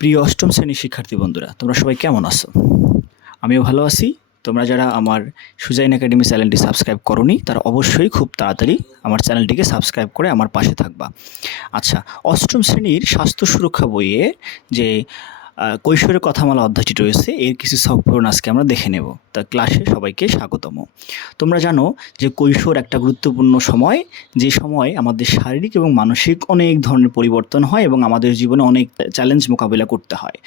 প্রিয় অষ্টম শ্রেণীর শিক্ষার্থী বন্ধুরা, তোমরা সবাই কেমন আছো? আমিও ভালো আছি। তোমরা যারা আমার সুজাইন একাডেমি চ্যানেলটি সাবস্ক্রাইব করোনি তারা অবশ্যই খুব তাড়াতাড়ি আমার চ্যানেলটিকে সাবস্ক্রাইব করে আমার পাশে থাকবা। আচ্ছা, অষ্টম শ্রেণীর স্বাস্থ্য সুরক্ষা বইয়ে যে কৈশোরের কথামালা অধ্যায়টি রয়েছে এর কিছু সংস্করণ আজকে আমরা দেখে নেব। তা ক্লাসে সবাইকে স্বাগতম। তোমরা জানো যে কৈশোর একটা গুরুত্বপূর্ণ সময়, যে সময় আমাদের শারীরিক এবং মানসিক অনেক ধরনের পরিবর্তন হয় এবং আমাদের জীবনে অনেক চ্যালেঞ্জ মোকাবিলা করতে হয়।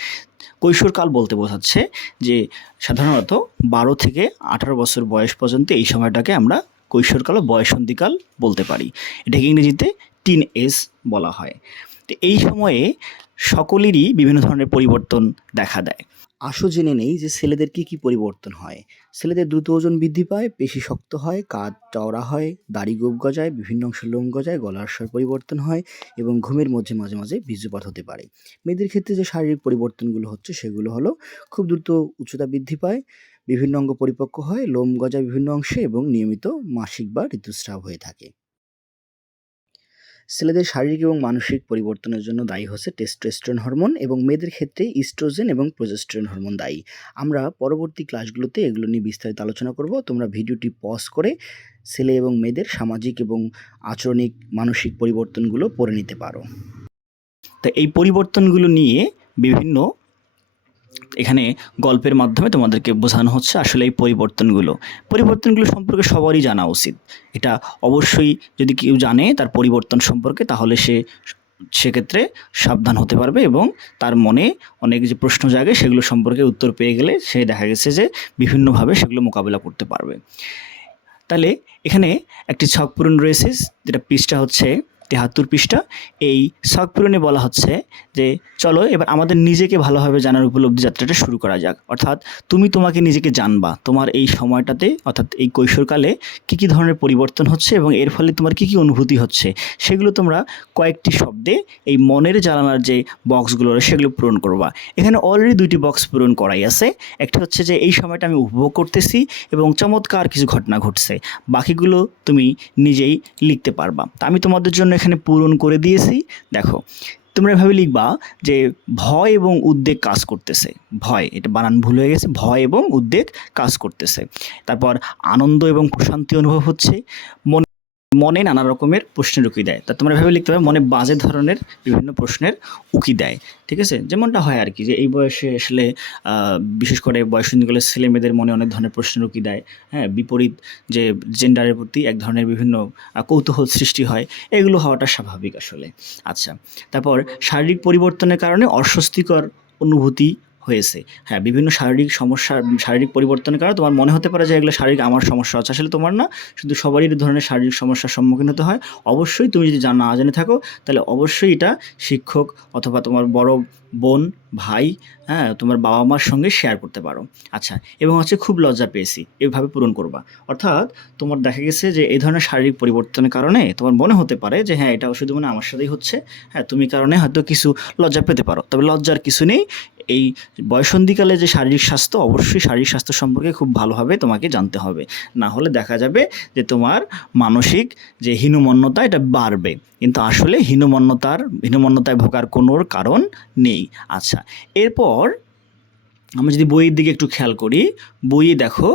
কৈশোরকাল বলতে বোঝাচ্ছে যে সাধারণত 12 থেকে 18 বছর বয়স পর্যন্ত এই সময়টাকে আমরা কৈশোরকাল ও বয়ঃসন্ধিকাল বলতে পারি। এটাকে ইংরেজিতে টিন এজ বলা হয়। তো এই সময়ে সকলেরই বিভিন্ন ধরনের পরিবর্তন দেখা দেয়। আসো জেনে নেই যে ছেলেদের কি পরিবর্তন হয়। ছেলেদের দ্রুত ওজন বৃদ্ধি পায়, পেশি শক্ত হয়, কাঁধ চওড়া হয়, দাড়ি গোঁফ গজায়, বিভিন্ন অংশের লোম গজায়, গলার স্বর পরিবর্তন হয় এবং ঘুমের মধ্যে মাঝে মাঝে বীর্যপাত হতে পারে। মেয়েদের ক্ষেত্রে যে শারীরিক পরিবর্তনগুলো হচ্ছে সেগুলো হলো খুব দ্রুত উচ্চতা বৃদ্ধি পায়, বিভিন্ন অঙ্গ পরিপক্ক হয়, লোম গজায় বিভিন্ন অংশে এবং নিয়মিত মাসিক বা ঋতুস্রাব হয়ে থাকে। ছেলেদের শারীরিক এবং মানসিক পরিবর্তনের জন্য দায়ী হচ্ছে টেস্টোস্টেরন হরমোন এবং মেয়েদের ক্ষেত্রে ইস্ট্রোজেন এবং প্রোজেস্টেরন হরমোন দায়ী। আমরা পরবর্তী ক্লাসগুলোতে এগুলো নিয়ে বিস্তারিত আলোচনা করব। তোমরা ভিডিওটি পজ করে ছেলে এবং মেয়েদের সামাজিক এবং আচরণিক মানসিক পরিবর্তনগুলো পড়ে নিতে পারো। তা এই পরিবর্তনগুলো নিয়ে বিভিন্ন এখানে গল্পের মাধ্যমে তোমাদেরকে বোঝানো হচ্ছে আসলে এই পরিবর্তনগুলো সম্পর্কে সবারই জানা উচিত। এটা অবশ্যই যদি কেউ জানে তার পরিবর্তন সম্পর্কে, তাহলে সেক্ষেত্রে সাবধান হতে পারবে এবং তার মনে অনেক যে প্রশ্ন জাগে সেগুলো সম্পর্কে উত্তর পেয়ে গেলে সে দেখা গেছে যে বিভিন্নভাবে সেগুলো মোকাবিলা করতে পারবে। তাহলে এখানে একটি ছক পূরণ রয়েছে, যেটা পৃষ্ঠা হচ্ছে 73 পৃষ্ঠা। এই ছক পূরণে বলা হচ্ছে যে চলো এবার আমাদের নিজেকে ভালোভাবে জানার উপলব্ধি যাত্রাটা শুরু করা যাক। অর্থাৎ তুমি তোমাকে নিজেকে জানবা, তোমার এই সময়টাতে অর্থাৎ এই কৈশোরকালে কী ধরনের পরিবর্তন হচ্ছে এবং এর ফলে তোমার কী অনুভূতি হচ্ছে সেগুলো তোমরা কয়েকটি শব্দে এই মনের জানালার যে বক্সগুলো সেগুলো পূরণ করবা। এখানে অলরেডি 2টি বক্স পূরণ করাই আছে। একটা হচ্ছে যে এই সময়টা আমি উপভোগ করতেছি এবং চমৎকার কিছু ঘটনা ঘটছে, বাকিগুলো তুমি নিজেই লিখতে পারবা। তা আমি তোমাদের জন্য এখানে পূরণ করে দিয়েছি। দেখো, তোমরা এভাবে লিখবা যে ভয় এবং উদ্বেগ কাজ করতেছে। ভয়, এটা বানান ভুল হয়ে গেছে, ভয় এবং উদ্বেগ কাজ করতেছে। তারপর আনন্দ এবং প্রশান্তি অনুভব হচ্ছে। মনে নানা রকমের প্রশ্নের উকি দেয়। তা তোমরা এভাবে লিখতে হবে, মনে বাজে ধরনের বিভিন্ন প্রশ্নের উকি দেয়। ঠিক আছে, যেমনটা হয় আর কি, যে এই বয়সে আসলে বিশেষ করে বয়ঃসন্ধিকালের ছেলে মেয়েদের মনে অনেক ধরনের প্রশ্নের উকি দেয়। হ্যাঁ, বিপরীত যে জেন্ডারের প্রতি এক ধরনের বিভিন্ন কৌতূহল সৃষ্টি হয়, এগুলো হওয়াটা স্বাভাবিক আসলে। আচ্ছা, তারপর শারীরিক পরিবর্তনের কারণে অস্বস্তিকর অনুভূতি হয়েছে। হ্যাঁ, বিভিন্ন শারীরিক পরিবর্তনের কারণে তোমার মনে হতে পারে যে এগুলো শারীরিক আমার সমস্যা হচ্ছে, আসলে তোমার না, শুধু সবারই এই ধরনের শারীরিক সমস্যার সম্মুখীন হতে হয়। অবশ্যই তুমি যদি না জেনে থাকো তাহলে অবশ্যই এটা শিক্ষক অথবা তোমার বড় বোন, ভাই, হ্যাঁ, তোমার বাবা মার সঙ্গে শেয়ার করতে পারো। আচ্ছা, এবং হচ্ছে খুব লজ্জা পেয়েছি, এভাবে পূরণ করবা। অর্থাৎ তোমার দেখা গেছে যে এই ধরনের শারীরিক পরিবর্তনের কারণে তোমার মনে হতে পারে যে হ্যাঁ, এটা শুধু মানে আমার সাথেই হচ্ছে। হ্যাঁ, তুমি কারণে হয়তো কিছু লজ্জা পেতে পারো, তবে লজ্জার কিছু নেই। এই বয়ঃসন্ধিকালে যে শারীরিক স্বাস্থ্য, অবশ্যই শারীরিক স্বাস্থ্য সম্পর্কে খুব ভালোভাবে তোমাকে জানতে হবে, না হলে দেখা যাবে যে তোমার মানসিক যে হীনমন্যতা এটা বাড়বে, কিন্তু আসলে হীনমন্যতায় ভোগার কোনো কারণ নেই। আচ্ছা, এরপর আমরা যদি বইয়ের দিকে একটু খেয়াল করি, বইয়ে দেখো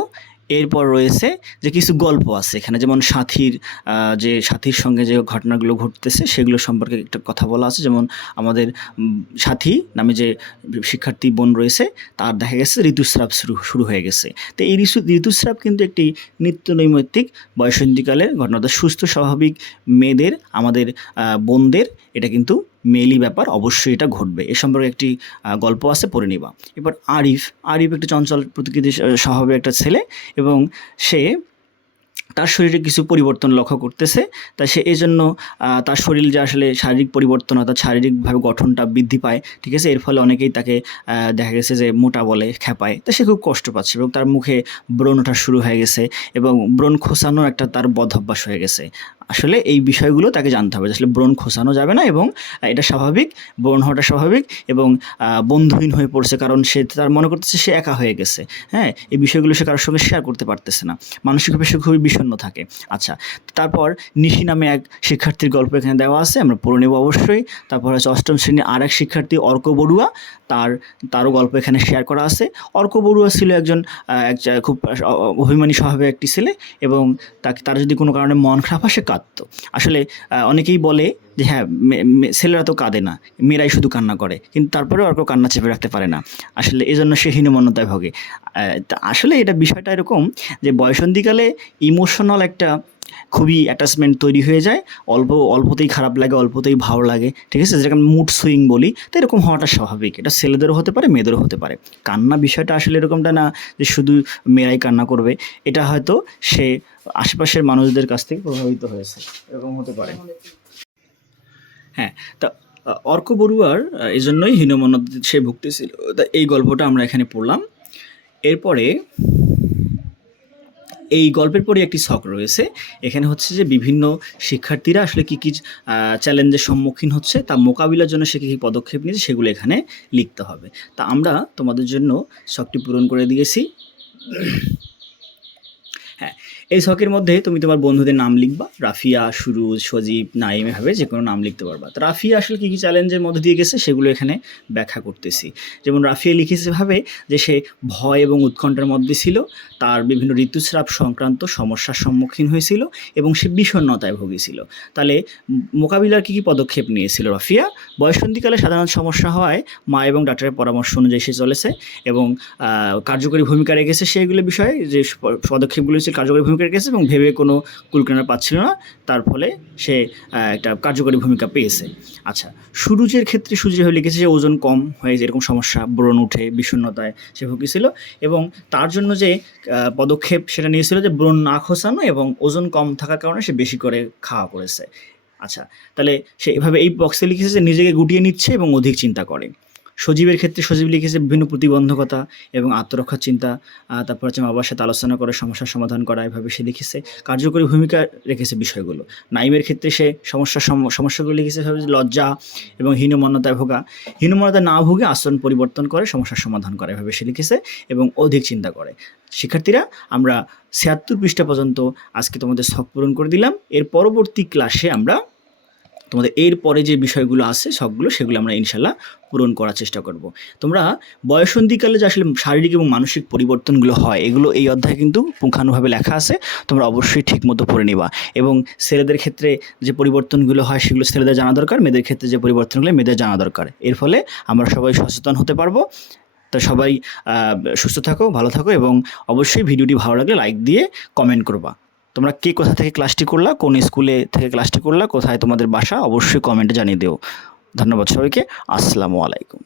এরপর রয়েছে যে কিছু গল্প আছে এখানে, যেমন সাথীর সঙ্গে যে ঘটনাগুলো ঘটতেছে সেগুলো সম্পর্কে একটা কথা বলা আছে। যেমন আমাদের সাথী নামে যে শিক্ষার্থী বোন রয়েছে, তার দেখা গেছে ঋতুস্রাব শুরু হয়ে গেছে। তো এই ঋতুস্রাব কিন্তু একটি নিত্য নৈমিত্তিক বয়ঃসন্ধিকালের ঘটনা। সুস্থ স্বাভাবিক মেয়েদের, আমাদের বোনদের এটা কিন্তু মেয়েলি ব্যাপার, অবশ্যই এটা ঘটবে। এ সম্পর্কে একটি গল্প আছে, পড়ে নিবা। এবার আরিফ একটা চঞ্চল প্রকৃতির স্বভাবের একটা ছেলে এবং তার শরীরে কিছু পরিবর্তন লক্ষ্য করতেছে। তাই সে এই জন্য তার শরীর যে আসলে শারীরিক পরিবর্তন, অর্থাৎ শারীরিকভাবে গঠনটা বৃদ্ধি পায়। ঠিক আছে, এর ফলে অনেকেই তাকে দেখা গেছে যে মোটা বলে, খেপায়। তো সে খুব কষ্ট পাচ্ছে এবং তার মুখে ব্রণ ওঠা শুরু হয়ে গেছে এবং ব্রণ খোঁচানোর একটা তার বদ অভ্যাস হয়ে গেছে। আসলে এই বিষয়গুলো তাকে জানতে হবে যে আসলে ব্রণ খোঁচানো যাবে না এবং এটা স্বাভাবিক, ব্রণ হওয়াটা স্বাভাবিক এবং বন্ধুহীন হয়ে পড়ছে কারণ সে তার মনে করতেছে সে একা হয়ে গেছে। হ্যাঁ, এই বিষয়গুলো সে কারোর সঙ্গে শেয়ার করতে পারতেছে না, মানসিকভাবে সে খুবই বিষণ্ণ থাকে। আচ্ছা, তারপর নিশি নামে এক শিক্ষার্থীর গল্প এখানে দেওয়া আছে, আমরা পড়ে নেব অবশ্যই। তারপর হচ্ছে অষ্টম শ্রেণীর আর এক শিক্ষার্থী অর্ক বড়ুয়া, তারও গল্প এখানে শেয়ার করা আছে। অর্ক বড়ুয়া ছিল একজন খুব অভিমানী স্বভাবের একটি ছেলে এবং তার যদি কোনো কারণে মন খারাপ হয় সে কাঁদতো। আসলে অনেকেই বলে যে হ্যাঁ, ছেলেরা তো কাঁদে না, মেয়েরাই শুধু কান্না করে, কিন্তু তারপরেও অর্ক কান্না চেপে রাখতে পারে না। আসলে এজন্য সে হীনমন্যতায় ভোগে। আসলে এটা বিষয়টা এরকম যে বয়সন্ধিকালে ইমোশনাল একটা খুবই অ্যাটাচমেন্ট তৈরি হয়ে যায়, অল্পতেই খারাপ লাগে, অল্পতেই ভালো লাগে, ঠিক আছে, যেটাকে আমি মুড সুইং বলি। তো এরকম হওয়াটা স্বাভাবিক, এটা ছেলেদেরও হতে পারে, মেয়েদেরও হতে পারে। কান্না বিষয়টা আসলে এরকমটা না যে শুধু মেয়েরাই কান্না করবে, এটা হয়তো সে আশেপাশের মানুষদের কাছ থেকে প্রভাবিত হয়েছে, এরকম হতে পারে। হ্যাঁ, তা অর্ক বড়ুয়ার এই জন্যই হীনমন্যতায় সে ভুগতেছিল। তা এই গল্পটা আমরা এখানে পড়লাম। এরপরে এই গল্পের পরে একটি ছক রয়েছে, এখানে হচ্ছে যে বিভিন্ন শিক্ষার্থীরা আসলে কী কী চ্যালেঞ্জের সম্মুখীন হচ্ছে, তা মোকাবিলার জন্য সে কী কী পদক্ষেপ নিয়েছে সেগুলো এখানে লিখতে হবে। তা আমরা তোমাদের জন্য ছকটি পূরণ করে দিয়েছি। হ্যাঁ, এই ছকের মধ্যে তুমি তোমার বন্ধুদের নাম লিখবা, রাফিয়া, সুরুজ, সজীব, নাইম, এভাবে যে কোনো নাম লিখতে পারবা। তো রাফিয়া আসলে কী কী চ্যালেঞ্জের মধ্যে দিয়ে গেছে সেগুলো এখানে ব্যাখ্যা করতেছি। যেমন রাফিয়া লিখেছে ভাবে যে সে ভয় এবং উৎকণ্ঠার মধ্যে ছিল, তার বিভিন্ন ঋতুস্রাব সংক্রান্ত সমস্যার সম্মুখীন হয়েছিল এবং সে বিষণ্ণতায় ভুগেছিল। তাহলে মোকাবিলার কী কী পদক্ষেপ নিয়েছিল রাফিয়া? বয়ঃসন্ধিকালে সাধারণ সমস্যা হওয়ায় মা এবং ডাক্তারের পরামর্শ অনুযায়ী সে চলেছে এবং কার্যকরী ভূমিকা রেখেছে সেগুলো বিষয়ে, যে পদক্ষেপগুলো ছিল কার্যকরী ভূমিকা রেখেছে এবং ভেবে কোনো কুলকিনারা পাচ্ছিল না, তার ফলে সে একটা কার্যকরী ভূমিকা পেয়েছে। আচ্ছা, সুরুজের ক্ষেত্রে সুরুজ লিখেছে যে ওজন কম হয়ে এরকম সমস্যা, ব্রণ উঠে, বিষণ্ণতায় সে ভুগেছিল এবং তার জন্য যে পদক্ষেপ সেটা নিয়েছিল যে ব্রণ না খোঁচানো এবং ওজন কম থাকার কারণে সে বেশি করে খাওয়া করেছে। আচ্ছা, তাহলে সে এভাবে এই বক্সে লিখেছে যে নিজেকে গুটিয়ে নিচ্ছে এবং অধিক চিন্তা করে। সজীবের ক্ষেত্রে সজীব লিখেছে বিভিন্ন প্রতিবন্ধকতা এবং আত্মরক্ষার চিন্তা, তারপর হচ্ছে মা বাবার সাথে আলোচনা করে সমস্যার সমাধান করা, এভাবে সে লিখেছে, কার্যকরী ভূমিকা রেখেছে বিষয়গুলো। নাইমের ক্ষেত্রে সে সমস্যাগুলো লিখেছে লজ্জা এবং হীনমন্যতায় ভোগা, হীনমন্যতায় না ভুগে আচরণ পরিবর্তন করে সমস্যার সমাধান করে, এভাবে সে লিখেছে এবং অধিক চিন্তা করে। শিক্ষার্থীরা, আমরা ৭৬ পৃষ্ঠা পর্যন্ত আজকে তোমাদের ছক পূরণ করে দিলাম। এর পরবর্তী ক্লাসে আমরা তোমাদের এর পরে যে বিষয়গুলো আছে ছকগুলো, সেগুলো আমরা ইনশাল্লাহ পূরণ করার চেষ্টা করব। তোমরা বয়ঃসন্ধিকালে যে আসলে শারীরিক এবং মানসিক পরিবর্তনগুলো হয়, এগুলো এই অধ্যায়ে কিন্তু পুঙ্খানুভাবে লেখা আছে, তোমরা অবশ্যই ঠিকমতো পড়ে নিবা। এবং ছেলেদের ক্ষেত্রে যে পরিবর্তনগুলো হয় সেগুলো ছেলেদের জানা দরকার, মেয়েদের ক্ষেত্রে যে পরিবর্তনগুলো মেয়েদের জানা দরকার। এর ফলে আমরা সবাই সচেতন হতে পারবো। তো সবাই সুস্থ থাকো, ভালো থাকো এবং অবশ্যই ভিডিওটি ভালো লাগলে লাইক দিয়ে কমেন্ট করবা। তোমরা কে কোথা থেকে ক্লাসটি করলা, কোন স্কুলে থেকে ক্লাসটি করলা, কোথায় তোমাদের বাসা, অবশ্যই কমেন্টে জানিয়ে দিও। ধন্যবাদ সবাইকে। আসসালামু আলাইকুম।